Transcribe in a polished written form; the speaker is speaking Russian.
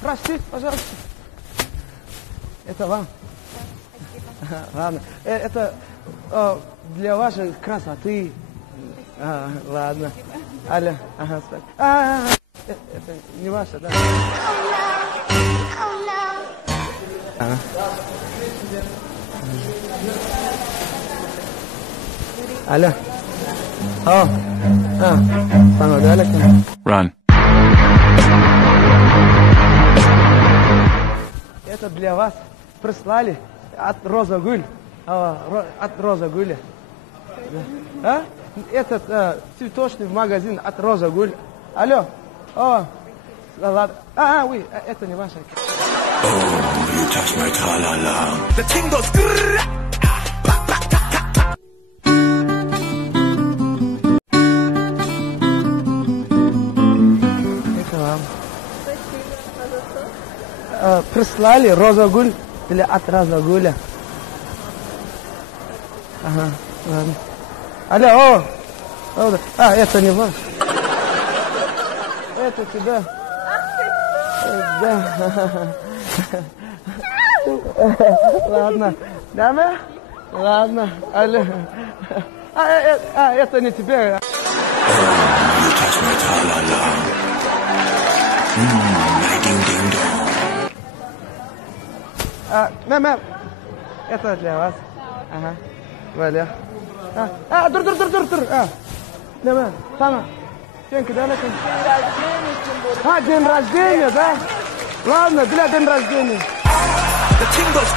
Простите, пожалуйста. Это вам. Ладно. Это для вашей красоты. Ладно. Аля. Ага, это не ваше, да? Ага. Аля. Run. Это для вас прислали от Роза Гуль. От Роза Гуля. А? Этот цветочный магазин от Роза Гуль. Алло. Ладно. Ой, это не ваше. Oh, you touch my tra-la-la. The thing goes Это вам. Прислали Роза Гуль или от Роза Гуля. Ага, ладно. Алло, это не ваш. Это тебя. Да. Ладно. Дама? Ладно. Алло. Это не тебе. Oh, you touch my tra-la-la. My ding-ding-dong. Мэм, это для вас. Ага. Валя. Дур. Мэм, Тама. День рождения, да? Ладно, для день рождения. The thing goes